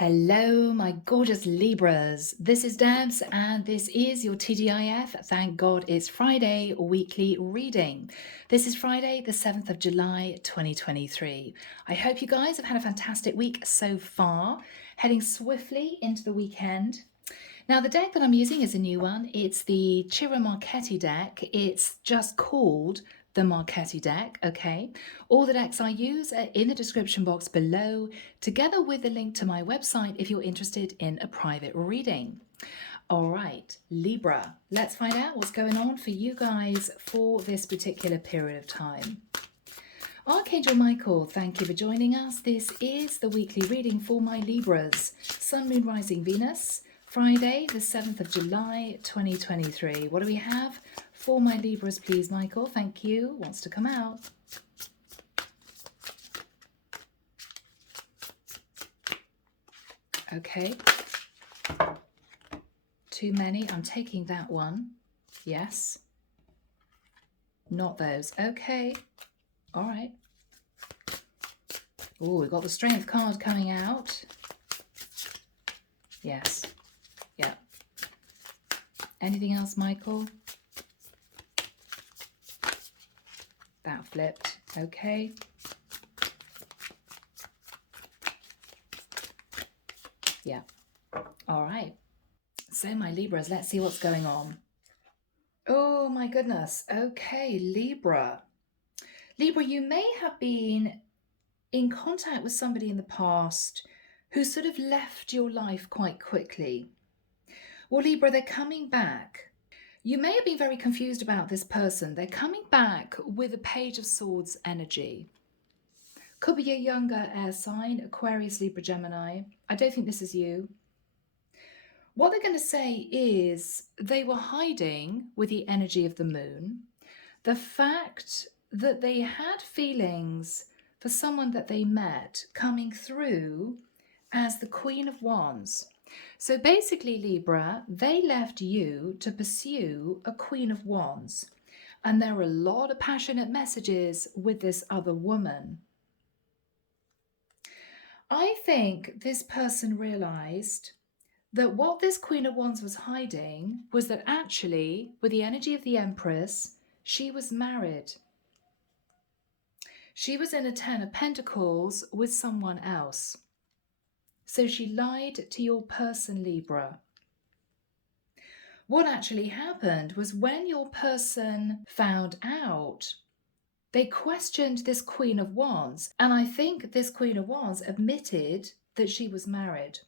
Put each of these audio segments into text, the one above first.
Hello, my gorgeous Libras. This is Debs, and this is your T.G.I.F. Thank God it's Friday weekly reading. This is Friday, the 7th of July, 2023. I hope you guys have had a fantastic week so far, heading swiftly into the weekend. Now, the deck that I'm using is a new one. It's the Ciro Marchetti deck. It's just called the Marchetti deck, okay? All the decks I use are in the description box below, together with the link to my website if you're interested in a private reading. All right, Libra, let's find out what's going on for you guys for this particular period of time. Archangel Michael, thank you for joining us. This is the weekly reading for my Libras. Sun, Moon, Rising, Venus. Friday, the 7th of July, 2023. What do we have for my Libras, please, Michael? Thank you. Wants to come out. Okay. Too many. I'm taking that one. Yes. Not those. Okay. All right. Oh, we've got the Strength card coming out. Yes. Yeah. Anything else, Michael? That flipped. Okay. Yeah. All right. So, my Libras, let's see what's going on. Oh, my goodness. Okay, Libra. Libra, you may have been in contact with somebody in the past who sort of left your life quite quickly. Well, Libra, they're coming back. You may have been very confused about this person. They're coming back with a Page of Swords energy. Could be a younger air sign, Aquarius, Libra, Gemini. I don't think this is you. What they're going to say is they were hiding with the energy of the moon. The fact that they had feelings for someone that they met coming through as the Queen of Wands. So basically, Libra, they left you to pursue a Queen of Wands. And there are a lot of passionate messages with this other woman. I think this person realized that what this Queen of Wands was hiding was that actually, with the energy of the Empress, she was married. She was in a 10 of Pentacles with someone else. So she lied to your person, Libra. What actually happened was when your person found out, they questioned this Queen of Wands. And I think this Queen of Wands admitted that she was married.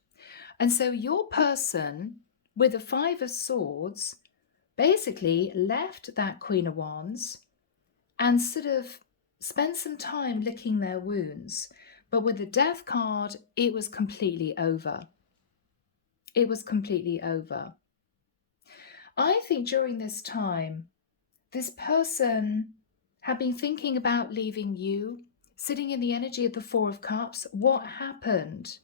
And so your person with the 5 of Swords basically left that Queen of Wands and sort of spent some time licking their wounds. But with the Death card, it was completely over. It was completely over. I think during this time, this person had been thinking about leaving you, sitting in the energy of the 4 of Cups. What happened?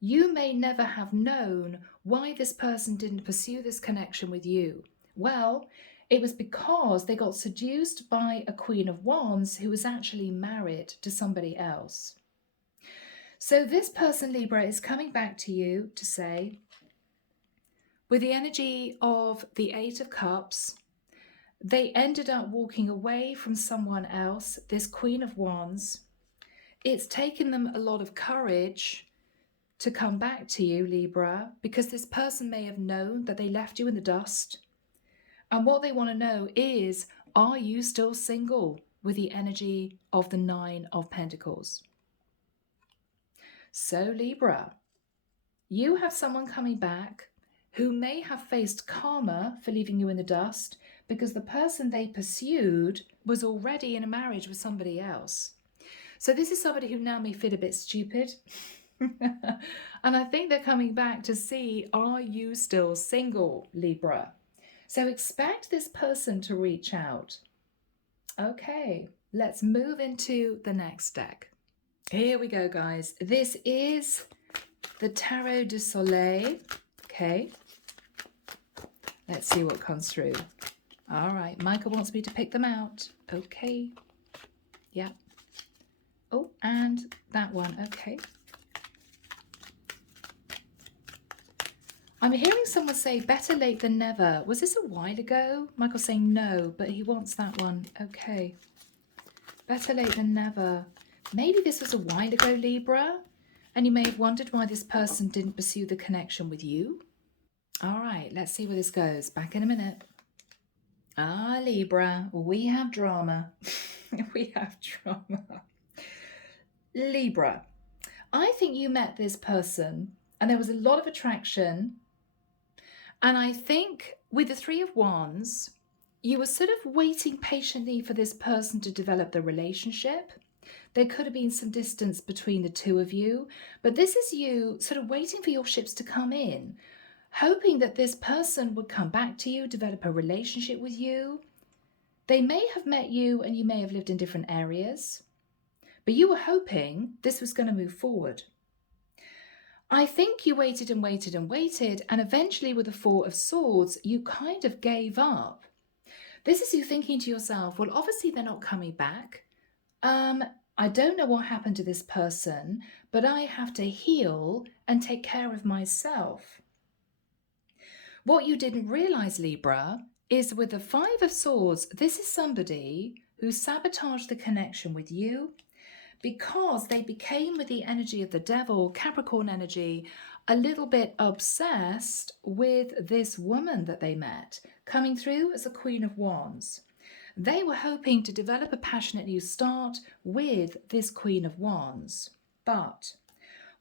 You may never have known why this person didn't pursue this connection with you. Well, it was because they got seduced by a Queen of Wands who was actually married to somebody else. So this person, Libra, is coming back to you to say, with the energy of the 8 of Cups, they ended up walking away from someone else, this Queen of Wands. It's taken them a lot of courage to come back to you, Libra, because this person may have known that they left you in the dust. And what they want to know is, are you still single with the energy of the 9 of Pentacles? So Libra, you have someone coming back who may have faced karma for leaving you in the dust because the person they pursued was already in a marriage with somebody else. So this is somebody who now may feel a bit stupid. And I think they're coming back to see, are you still single, Libra? So expect this person to reach out. Okay, let's move into the next deck. Here we go, guys. This is the Tarot du Soleil. Okay, let's see what comes through. All right, Michael wants me to pick them out. Okay, yeah. Oh, and that one. Okay. I'm hearing someone say better late than never. Was this a while ago? Michael's saying no, but he wants that one. Okay. Better late than never. Maybe this was a while ago, Libra, and you may have wondered why this person didn't pursue the connection with you. All right, let's see where this goes. Back in a minute. Ah, Libra, we have drama. We have drama. Libra, I think you met this person and there was a lot of attraction. And I think with the Three of Wands, you were sort of waiting patiently for this person to develop the relationship. There could have been some distance between the two of you, but this is you sort of waiting for your ships to come in, hoping that this person would come back to you, develop a relationship with you. They may have met you and you may have lived in different areas, but you were hoping this was going to move forward. I think you waited and waited and waited, and eventually with the Four of Swords, you kind of gave up. This is you thinking to yourself, well, obviously they're not coming back. I don't know what happened to this person, but I have to heal and take care of myself. What you didn't realize, Libra, is with the Five of Swords, this is somebody who sabotaged the connection with you because they became, with the energy of the devil, Capricorn energy, a little bit obsessed with this woman that they met, coming through as a Queen of Wands. They were hoping to develop a passionate new start with this Queen of Wands. But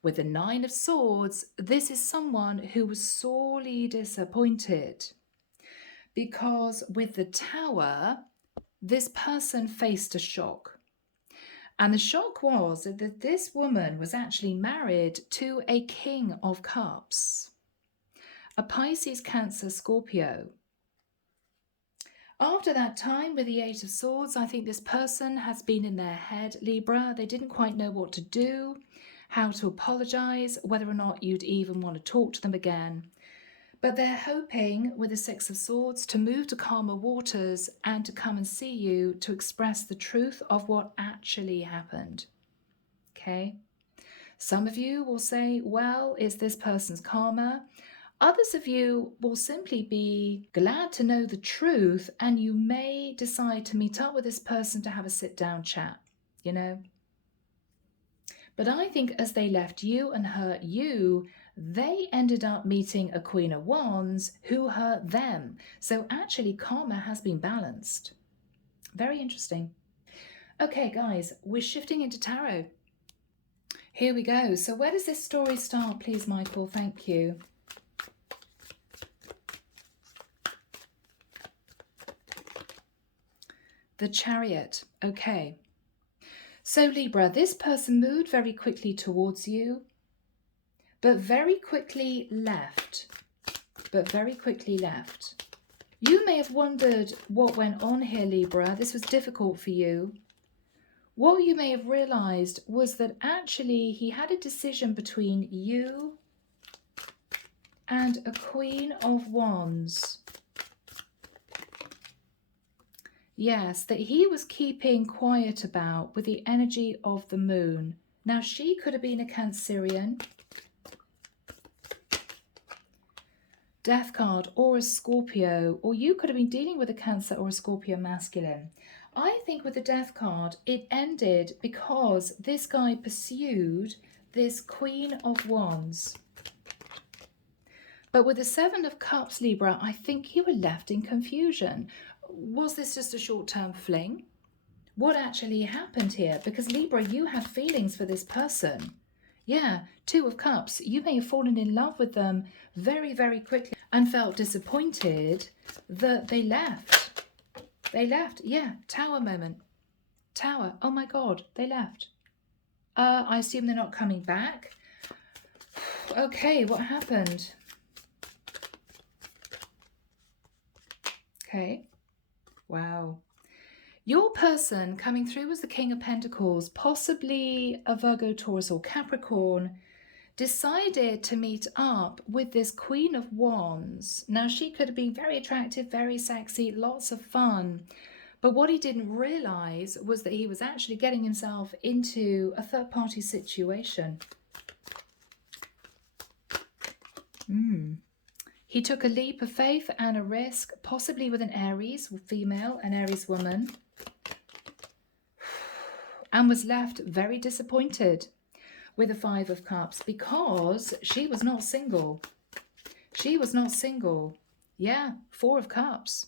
with the Nine of Swords, this is someone who was sorely disappointed. Because with the Tower, this person faced a shock. And the shock was that this woman was actually married to a King of Cups, a Pisces, Cancer, Scorpio. After that time with the Eight of Swords, I think this person has been in their head, Libra. They didn't quite know what to do, how to apologize, whether or not you'd even want to talk to them again. But they're hoping with the Six of Swords to move to calmer waters and to come and see you to express the truth of what actually happened. Okay? Some of you will say, well, it's this person's karma. Others of you will simply be glad to know the truth, and you may decide to meet up with this person to have a sit-down chat, you know. But I think as they left you and hurt you, they ended up meeting a Queen of Wands who hurt them. So actually karma has been balanced. Very interesting. Okay, guys, we're shifting into tarot. Here we go. So where does this story start, please, Michael? Thank you. The Chariot. Okay. So Libra, this person moved very quickly towards you, but very quickly left. You may have wondered what went on here, Libra. This was difficult for you. What you may have realized was that actually he had a decision between you and a Queen of Wands. Yes, that he was keeping quiet about with the energy of the moon. Now, she could have been a Cancerian, Death card, or a Scorpio, or you could have been dealing with a Cancer or a Scorpio masculine. I think with the Death card, it ended because this guy pursued this Queen of Wands. But with the Seven of Cups, Libra, I think you were left in confusion. Was this just a short-term fling? What actually happened here? Because Libra, you had feelings for this person. Yeah, Two of Cups. You may have fallen in love with them very, very quickly and felt disappointed that they left. They left. Yeah, Tower moment. Tower. Oh my God, they left. I assume they're not coming back. Okay, what happened? Okay. Wow. Your person coming through as the King of Pentacles, possibly a Virgo, Taurus or Capricorn, decided to meet up with this Queen of Wands. Now, she could have been very attractive, very sexy, lots of fun. But what he didn't realize was that he was actually getting himself into a third-party situation. He took a leap of faith and a risk, possibly with an Aries female, an Aries woman, and was left very disappointed with the 5 of Cups because she was not single. She was not single. Yeah, 4 of Cups.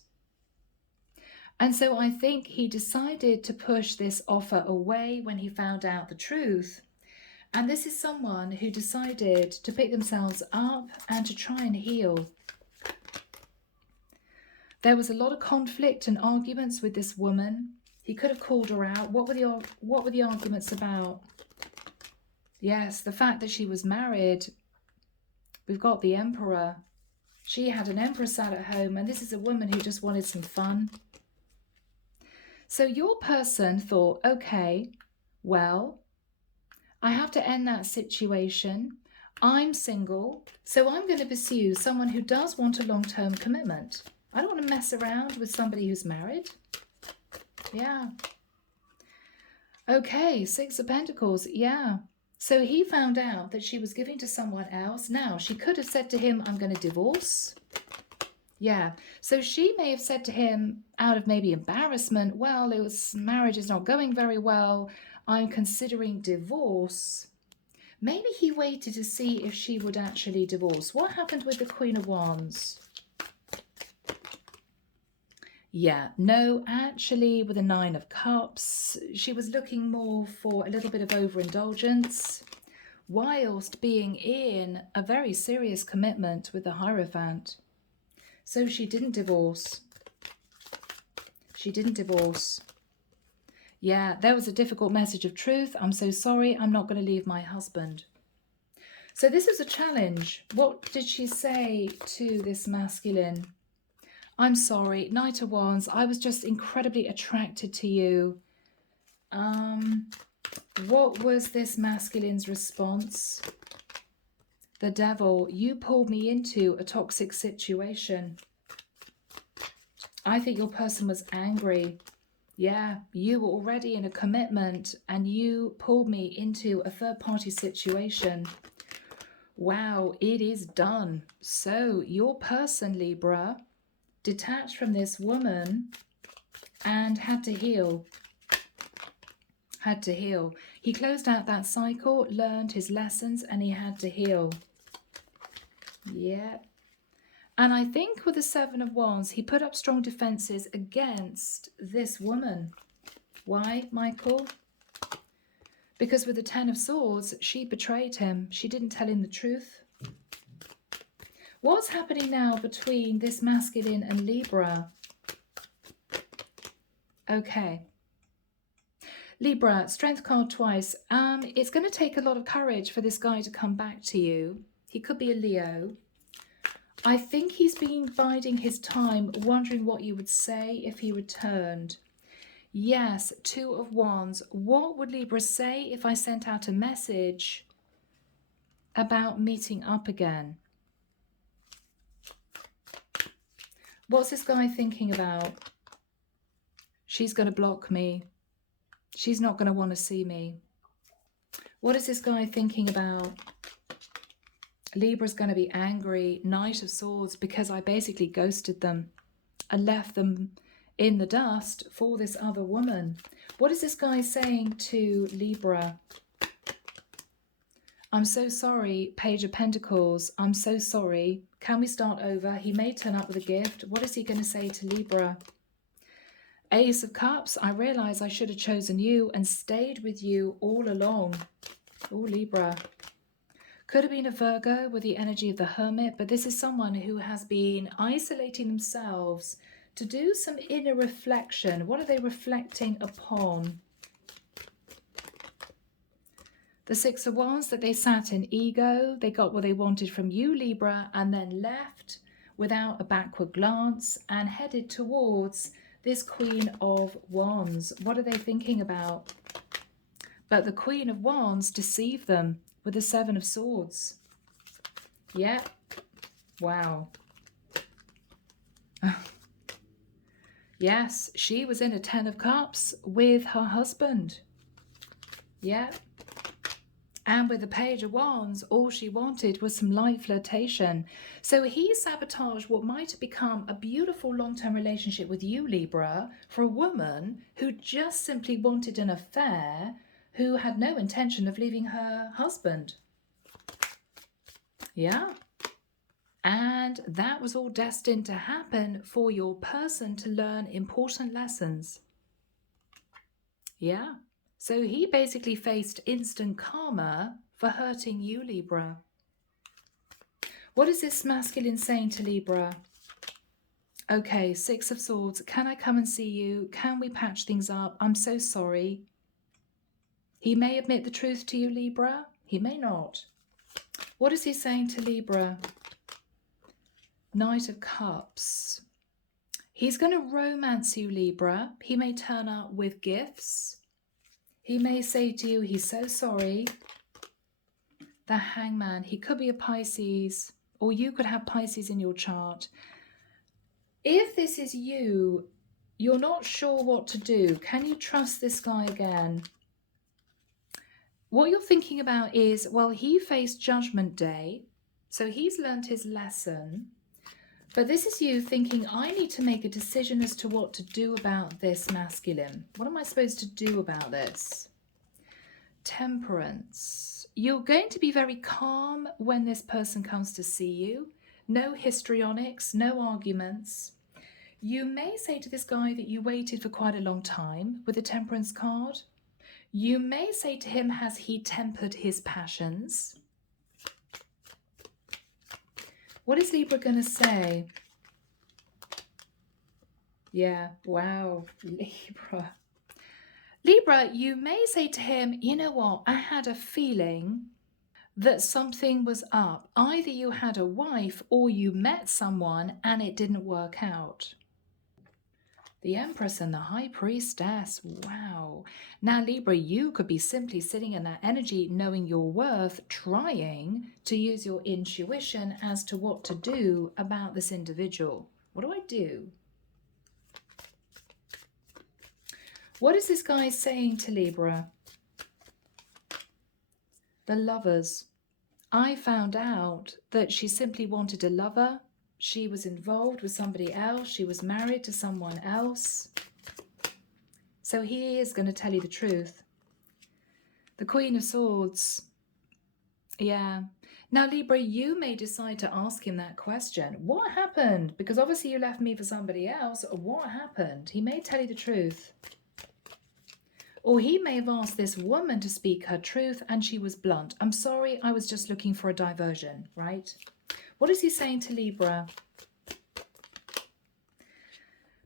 And so I think he decided to push this offer away when he found out the truth. And this is someone who decided to pick themselves up and to try and heal. There was a lot of conflict and arguments with this woman. He could have called her out. What were the arguments about? Yes, the fact that she was married. We've got the Emperor. She had an Emperor sat at home, and this is a woman who just wanted some fun. So your person thought, okay, well, I have to end that situation. I'm single, so I'm going to pursue someone who does want a long-term commitment. I don't want to mess around with somebody who's married. Yeah. Okay, 6 of Pentacles. Yeah. So he found out that she was giving to someone else. Now, she could have said to him, I'm going to divorce. Yeah. So she may have said to him out of maybe embarrassment, well, marriage is not going very well. I'm considering divorce. Maybe he waited to see if she would actually divorce. What happened with the Queen of Wands? Yeah, no, actually with the 9 of Cups, she was looking more for a little bit of overindulgence whilst being in a very serious commitment with the Hierophant. So she didn't divorce. She didn't divorce. Yeah, there was a difficult message of truth. I'm so sorry, I'm not going to leave my husband. So this is a challenge. What did she say to this masculine? I'm sorry, Knight of Wands, I was just incredibly attracted to you. What was this masculine's response? The Devil, you pulled me into a toxic situation. I think your person was angry. Yeah, you were already in a commitment and you pulled me into a third-party situation. Wow, it is done. So your person, Libra, detached from this woman and had to heal. Had to heal. He closed out that cycle, learned his lessons, and he had to heal. Yeah. And I think with the 7 of Wands, he put up strong defenses against this woman. Why, Michael? Because with the 10 of Swords, she betrayed him. She didn't tell him the truth. What's happening now between this masculine and Libra? Okay. Libra, strength card twice. It's going to take a lot of courage for this guy to come back to you. He could be a Leo. I think he's been biding his time, wondering what you would say if he returned. Yes, 2 of Wands. What would Libra say if I sent out a message about meeting up again? What's this guy thinking about? She's going to block me. She's not going to want to see me. What is this guy thinking about? Libra's going to be angry. Knight of Swords, because I basically ghosted them and left them in the dust for this other woman. What is this guy saying to Libra? I'm so sorry, Page of Pentacles. I'm so sorry. Can we start over? He may turn up with a gift. What is he going to say to Libra? Ace of Cups. I realise I should have chosen you and stayed with you all along. Oh, Libra. Could have been a Virgo with the energy of the Hermit, but this is someone who has been isolating themselves to do some inner reflection. What are they reflecting upon? The 6 of Wands, that they sat in ego, they got what they wanted from you, Libra, and then left without a backward glance and headed towards this Queen of Wands. What are they thinking about? But the Queen of Wands deceived them with the 7 of Swords. Yeah. Wow. Yes, she was in a 10 of Cups with her husband. Yeah. And with the Page of Wands, all she wanted was some light flirtation. So he sabotaged what might have become a beautiful long-term relationship with you, Libra, for a woman who just simply wanted an affair, who had no intention of leaving her husband. Yeah. And that was all destined to happen for your person to learn important lessons. Yeah. So he basically faced instant karma for hurting you, Libra. What is this masculine saying to Libra? Okay, Six of Swords. Can I come and see you? Can we patch things up? I'm so sorry. He may admit the truth to you, Libra. He may not. What is he saying to Libra? Knight of Cups. He's going to romance you, Libra. He may turn up with gifts. He may say to you, he's so sorry. The Hangman. He could be a Pisces, or you could have Pisces in your chart. If this is you, you're not sure what to do. Can you trust this guy again? What you're thinking about is, well, he faced Judgment Day, so he's learned his lesson. But this is you thinking, I need to make a decision as to what to do about this masculine. What am I supposed to do about this? Temperance. You're going to be very calm when this person comes to see you. No histrionics, no arguments. You may say to this guy that you waited for quite a long time with the Temperance card. You may say to him, has he tempered his passions? What is Libra going to say? Yeah, wow, Libra. Libra, you may say to him, you know what, I had a feeling that something was up. Either you had a wife or you met someone and it didn't work out. The Empress and the High Priestess. Wow. Now, Libra, you could be simply sitting in that energy, knowing your worth, trying to use your intuition as to what to do about this individual. What do I do? What is this guy saying to Libra? The Lovers. I found out that she simply wanted a lover. She was involved with somebody else. She was married to someone else. So he is going to tell you the truth. The Queen of Swords. Yeah. Now, Libra, you may decide to ask him that question. What happened? Because obviously you left me for somebody else. What happened? He may tell you the truth. Or he may have asked this woman to speak her truth and she was blunt. I'm sorry, I was just looking for a diversion, right? What is he saying to Libra?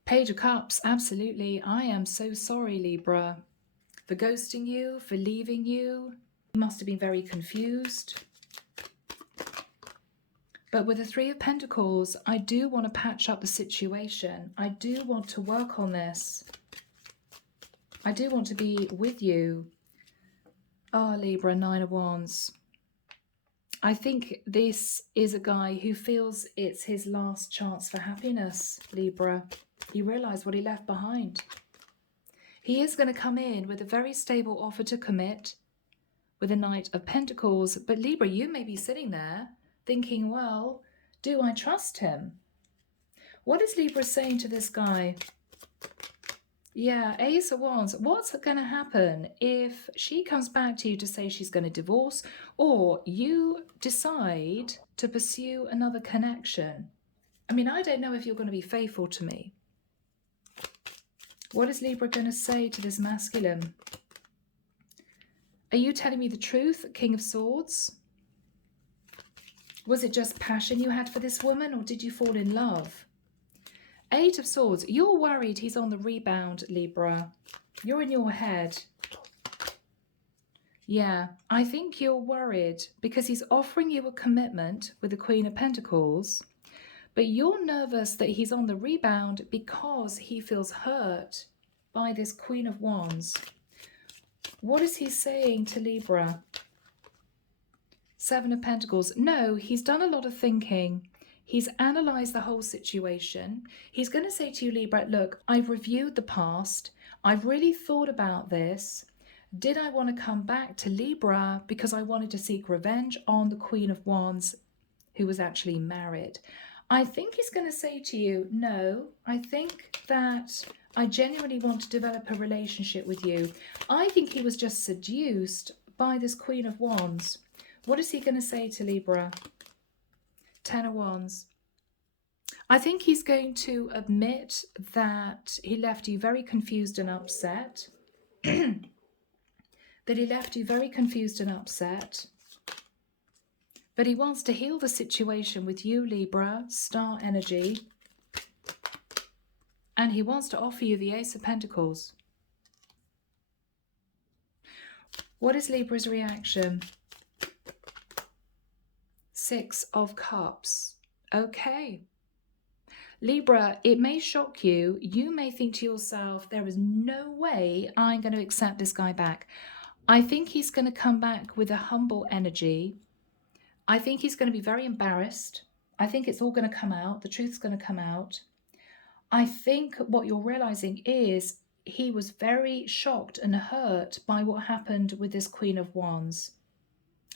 Page of Cups, absolutely. I am so sorry, Libra, for ghosting you, for leaving you. You must have been very confused. But with the Three of Pentacles, I do want to patch up the situation. I do want to work on this. I do want to be with you. Oh, Libra, Nine of Wands. I think this is a guy who feels it's his last chance for happiness, Libra. He realised what he left behind. He is going to come in with a very stable offer to commit with a Knight of Pentacles. But Libra, you may be sitting there thinking, well, do I trust him? What is Libra saying to this guy? Yeah, Ace of Wands. What's going to happen if she comes back to you to say she's going to divorce, or you decide to pursue another connection? I mean, I don't know if you're going to be faithful to me. What is Libra going to say to this masculine? Are you telling me the truth, King of Swords? Was it just passion you had for this woman, or did you fall in love? Eight of Swords. You're worried he's on the rebound, Libra. You're in your head. Yeah, I think you're worried because he's offering you a commitment with the Queen of Pentacles, but you're nervous that he's on the rebound because he feels hurt by this Queen of Wands. What is he saying to Libra? Seven of Pentacles. No, he's done a lot of thinking. He's analysed the whole situation. He's going to say to you, Libra, look, I've reviewed the past. I've really thought about this. Did I want to come back to Libra because I wanted to seek revenge on the Queen of Wands who was actually married? I think he's going to say to you, no, I think that I genuinely want to develop a relationship with you. I think he was just seduced by this Queen of Wands. What is he going to say to Libra? Ten of Wands. I think he's going to admit that he left you very confused and upset. That he left you very confused and upset. But he wants to heal the situation with you, Libra, star energy. And he wants to offer you the Ace of Pentacles. What is Libra's reaction? Six of Cups. Okay. Libra, it may shock you. You may think to yourself, there is no way I'm going to accept this guy back. I think he's going to come back with a humble energy. I think he's going to be very embarrassed. I think it's all going to come out. The truth's going to come out. I think what you're realizing is he was very shocked and hurt by what happened with this Queen of Wands.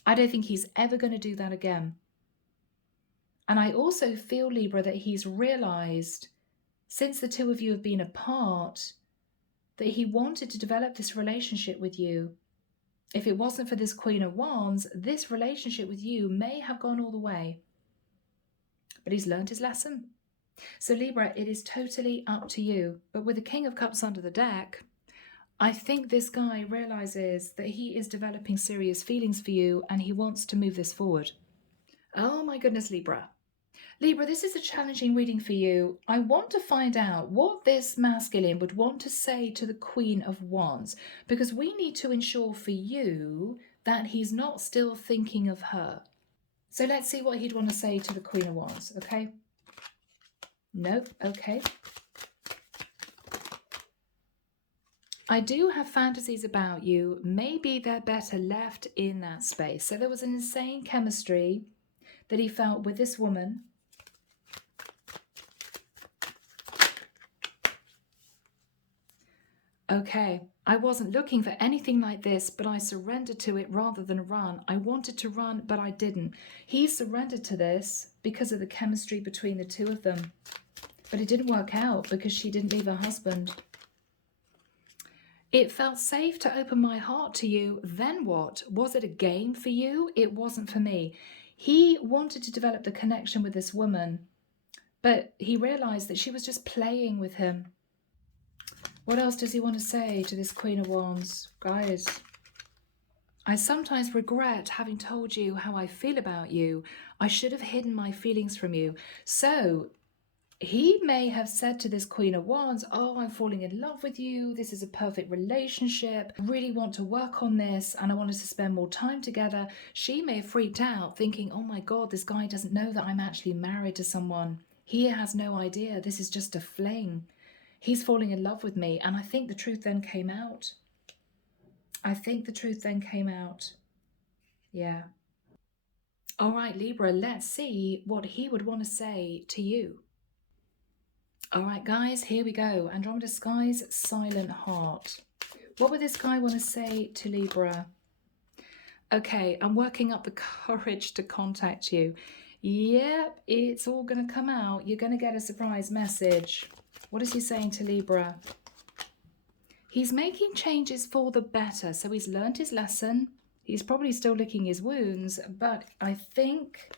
I don't think he's ever going to do that again. And I also feel, Libra, that he's realized, since the two of you have been apart, that he wanted to develop this relationship with you. If it wasn't for this Queen of Wands, this relationship with you may have gone all the way. But he's learned his lesson. So Libra, it is totally up to you. But with the King of Cups under the deck, I think this guy realizes that he is developing serious feelings for you and he wants to move this forward. Oh my goodness, Libra. Libra, this is a challenging reading for you. I want to find out what this masculine would want to say to the Queen of Wands, because we need to ensure for you that he's not still thinking of her. So let's see what he'd want to say to the Queen of Wands, okay? Nope, okay. I do have fantasies about you. Maybe they're better left in that space. So there was an insane chemistry that he felt with this woman. Okay, I wasn't looking for anything like this, but I surrendered to it rather than run. I wanted to run, but I didn't. He surrendered to this because of the chemistry between the two of them. But it didn't work out because she didn't leave her husband. It felt safe to open my heart to you. Then what? Was it a game for you? It wasn't for me. He wanted to develop the connection with this woman, but he realized that she was just playing with him. What else does he want to say to this Queen of Wands? Guys, I sometimes regret having told you how I feel about you. I should have hidden my feelings from you. So he may have said to this Queen of Wands, oh, I'm falling in love with you. This is a perfect relationship. I really want to work on this and I want us to spend more time together. She may have freaked out thinking, oh my God, this guy doesn't know that I'm actually married to someone. He has no idea. This is just a fling. He's falling in love with me. And I think the truth then came out. I think the truth then came out. Yeah. All right, Libra, let's see what he would want to say to you. All right, guys, here we go. Andromeda Sky's Silent Heart. What would this guy want to say to Libra? Okay, I'm working up the courage to contact you. Yep, it's all going to come out. You're going to get a surprise message. What is he saying to Libra? He's making changes for the better. So he's learned his lesson. He's probably still licking his wounds, but I think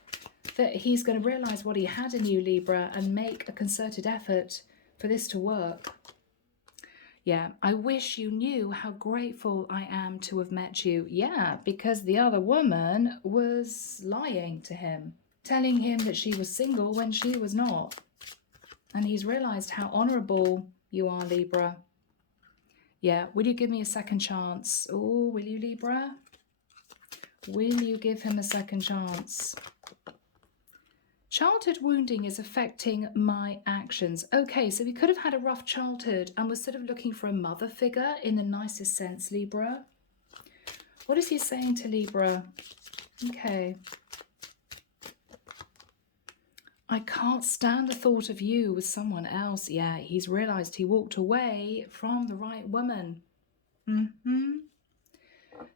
that he's going to realize what he had in you, Libra, and make a concerted effort for this to work. Yeah, I wish you knew how grateful I am to have met you. Yeah, because the other woman was lying to him, telling him that she was single when she was not. And he's realized how honorable you are, Libra. Yeah, will you give me a second chance? Oh, will you, Libra? Will you give him a second chance? Childhood wounding is affecting my actions. Okay, so we could have had a rough childhood and was sort of looking for a mother figure in the nicest sense, Libra. What is he saying to Libra? Okay. I can't stand the thought of you with someone else. Yeah, he's realized he walked away from the right woman.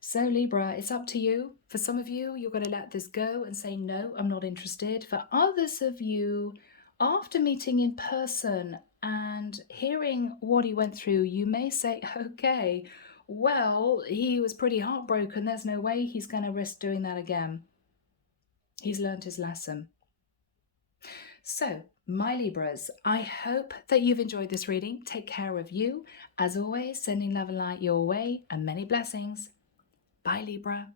So Libra, it's up to you. For some of you, you're going to let this go and say, no, I'm not interested. For others of you, after meeting in person and hearing what he went through, you may say, okay, well, he was pretty heartbroken. There's no way he's going to risk doing that again. He's learned his lesson. So, my Libras, I hope that you've enjoyed this reading. Take care of you. As always, sending love and light your way and many blessings. Bye, Libra.